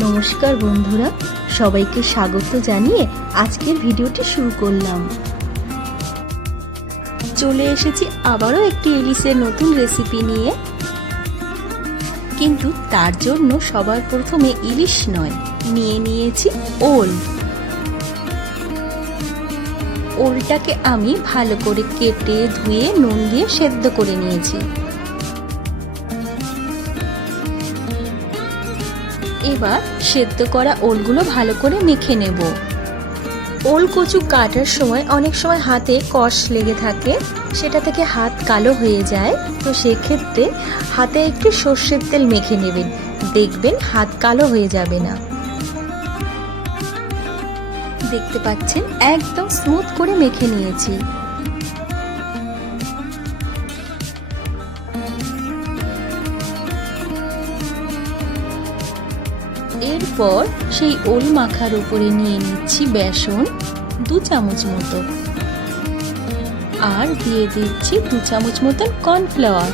নমস্কার বন্ধুরা, সবাইকে স্বাগত জানিয়ে আজকের ভিডিওটি শুরু করলাম। চলে এসেছি আবারও একটি ইলিশের নতুন রেসিপি নিয়ে। কিন্তু তার জন্য সবার প্রথমে ইলিশ নয়, নিয়ে নিয়েছি ওল। ওলটাকে আমি ভালো করে কেটে ধুয়ে নুন দিয়ে সেদ্ধ করে নিয়েছি। এবার সেদ্ধ করা ওলগুলো ভালো করে মেখে নেব। ওল কচু কাটার সময় অনেক সময় হাতে কষ লেগে থাকে, সেটা থেকে হাত কালো হয়ে যায়। তো সেক্ষেত্রে হাতে একটু সর্ষের তেল মেখে নেবেন। দেখবেন হাত কালো হয়ে যাবে না। দেখতে পাচ্ছেন, একদম স্মুথ করে মেখে নিয়েছি। এরপর সেই ওল মাখার উপরে নিয়ে নিচ্ছি বেসন দু চামচ মতো। আর দিয়ে দিচ্ছি দু চামচ মতন কর্নফ্লাওয়ার।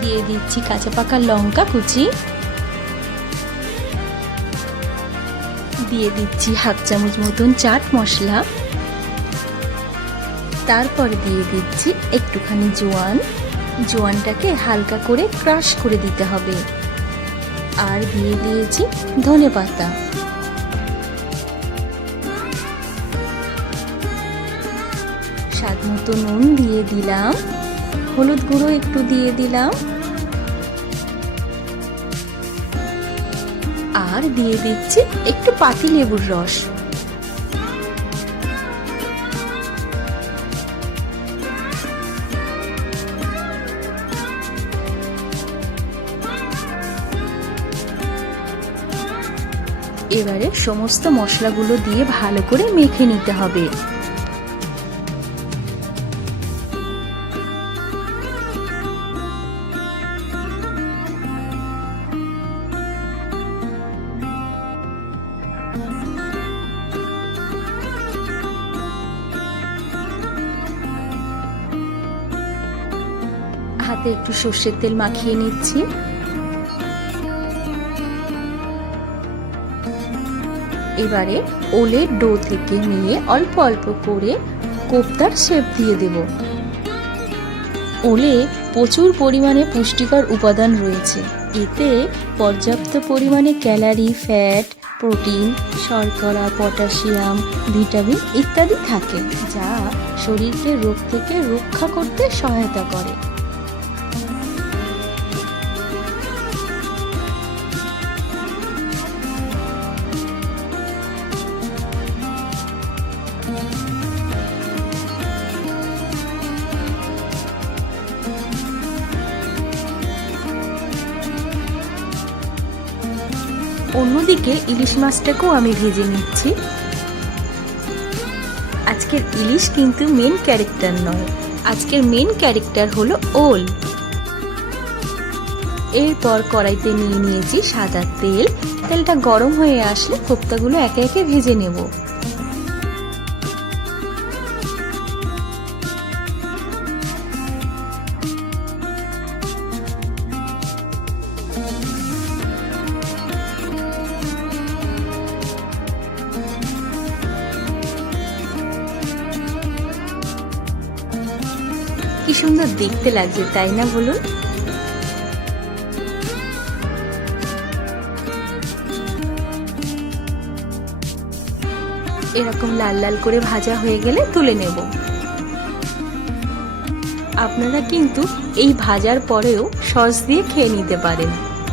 দিয়ে দিচ্ছি কাঁচা পাকা লঙ্কা কুচি। দিয়ে দিচ্ছি হাফ চামচ মতন চাট মশলা। তারপর দিয়ে দিচ্ছি একটুখানি জোয়ান। জোয়ানটাকে হালকা করে ক্রাশ করে দিতে হবে। আর দিয়ে দিয়েছি ধনে পাতা। স্বাদ মতো নুন দিয়ে দিলাম। হলুদ গুঁড়ো একটু দিয়ে দিলাম। আর দিয়ে দিচ্ছি একটু পাতি লেবুর রস। এবারে সমস্ত মশলাগুলো দিয়ে ভালো করে মেখে নিতে হবে। হাতে একটু সর্ষের তেল মাখিয়ে নিচ্ছি। এবারে ওলের ডো থেকে নিয়ে অল্প অল্প করে কোপ্তার শেপ দিয়ে দেব। ওলে প্রচুর পরিমাণে পুষ্টিকর উপাদান রয়েছে। এতে পর্যাপ্ত পরিমাণে ক্যালারি, ফ্যাট, প্রোটিন, শর্করা, পটাশিয়াম, ভিটামিন ইত্যাদি থাকে, যা শরীরকে রোগ থেকে রক্ষা করতে সহায়তা করে। অন্যদিকে ইলিশ মাছটাকেও আমি ভেজে নিচ্ছি। আজকের ইলিশ কিন্তু মেন ক্যারেক্টার নয়। আজকের মেন ক্যারেক্টার হলো ওল। এরপর কড়াইতে নিয়ে নিয়েছি সাদা তেল। তেলটা গরম হয়ে আসলে কোপ্তাগুলো একে একে ভেজে নেব। সুন্দর দেখতে লাগছে, তাই না বলুন? এরকম লাল লাল করে ভাজা হয়ে গেলে তুলে নেব। আপনারা কিন্তু এই ভাজার পরেও সস দিয়ে খেয়ে নিতে পারেন।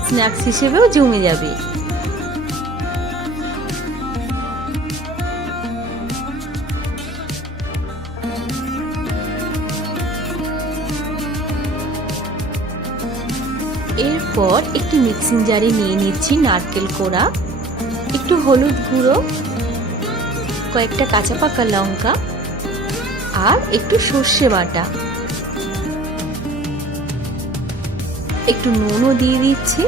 স্ন্যাক্স হিসেবেও জমে যাবে। এরপর একটি মিক্সিং জারে নিয়ে নিচ্ছি নারকেল কোড়া, একটু হলুদ গুঁড়ো, কয়েকটা কাঁচা পাকা লঙ্কা আর একটু সর্ষে বাটা। একটু নুনও দিয়ে দিচ্ছি।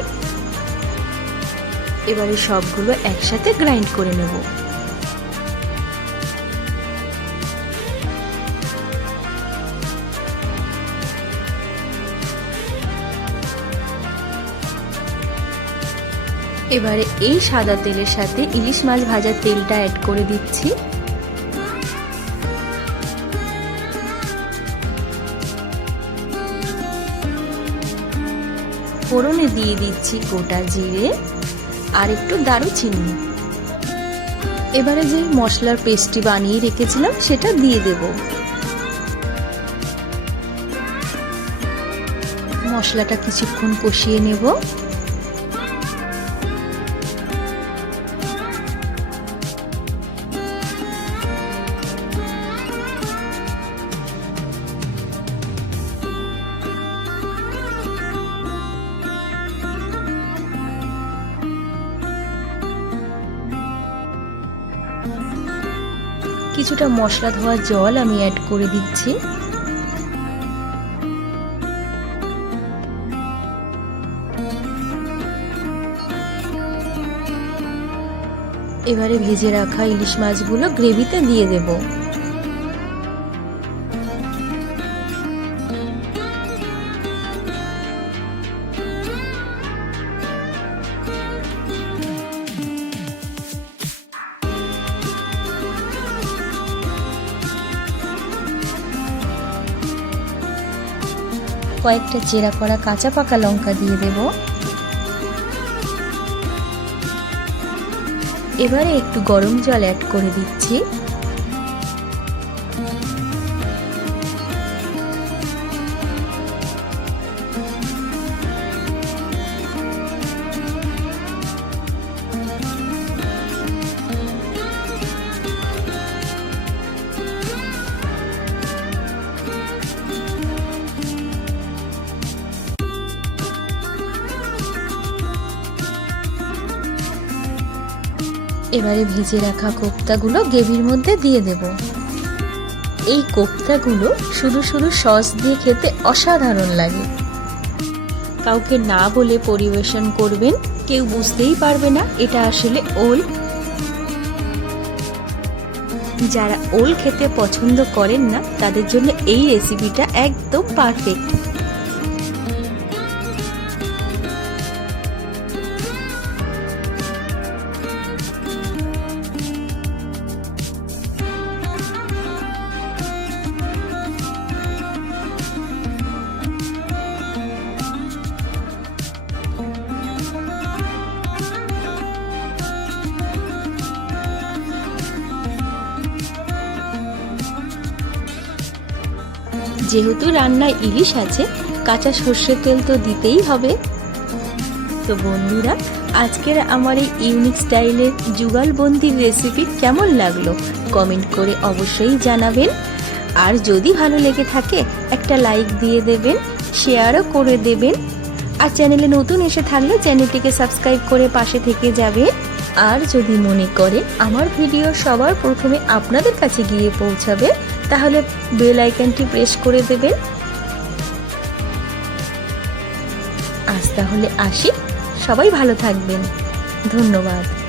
এবারে সবগুলো একসাথে গ্রাইন্ড করে নেব। এবারে এই সাদা তেলের সাথে ইলিশ মাছ ভাজার তেলটা অ্যাড করে দিচ্ছি। ফোড়নে দিয়ে দিচ্ছি গোটা জিরে আর একটু দারুচিনি। এবারে যে মশলার পেস্টটি বানিয়ে রেখেছিলাম, সেটা দিয়ে দেব। মশলাটা কিছুক্ষণ কষিয়ে নেব। কিছুটা মশলা ধোয়া জল আমি অ্যাড করে দিচ্ছি। এবারে ভেজে রাখা ইলিশ মাছগুলো গ্রেভিতে দিয়ে দেব। কয়েকটা চেরা করা কাঁচা পাকা লঙ্কা দিয়ে দেব। এবারে একটু গরম জল অ্যাড করে দিচ্ছি। এবারে ভেজে রাখা কোপ্তাগুলো গ্রেভির মধ্যে দিয়ে দেব। এই কোপ্তাগুলো শুধু শুধু সস দিয়ে খেতে অসাধারণ লাগে। কাউকে না বলে পরিবেশন করবেন, কেউ বুঝতেই পারবে না এটা আসলে ওল। যারা ওল খেতে পছন্দ করেন না, তাদের জন্য এই রেসিপিটা একদম পারফেক্ট যেহেতু রান্নায় ইলিশ আছে, কাঁচা সর্ষের তেল তো দিতেই হবে। তো বন্ধুরা, আজকের আমার এই ইউনিক স্টাইলের যুগলবন্দির রেসিপি কেমন লাগল কমেন্ট করে অবশ্যই জানাবেন। আর যদি ভালো লেগে থাকে, একটা লাইক দিয়ে দেবেন শেয়ারও করে দেবেন। আর চ্যানেলে নতুন এসে থাকলে চ্যানেলটিকে সাবস্ক্রাইব করে পাশে থেকে যাবে আর যদি মনে করে আমার ভিডিও সবার প্রথমে আপনাদের কাছে গিয়ে পৌঁছাবে তাহলে বেল আইকনটি প্রেস করে দেবেন। আজ তাহলে আসি। সবাই ভালো থাকবেন। ধন্যবাদ।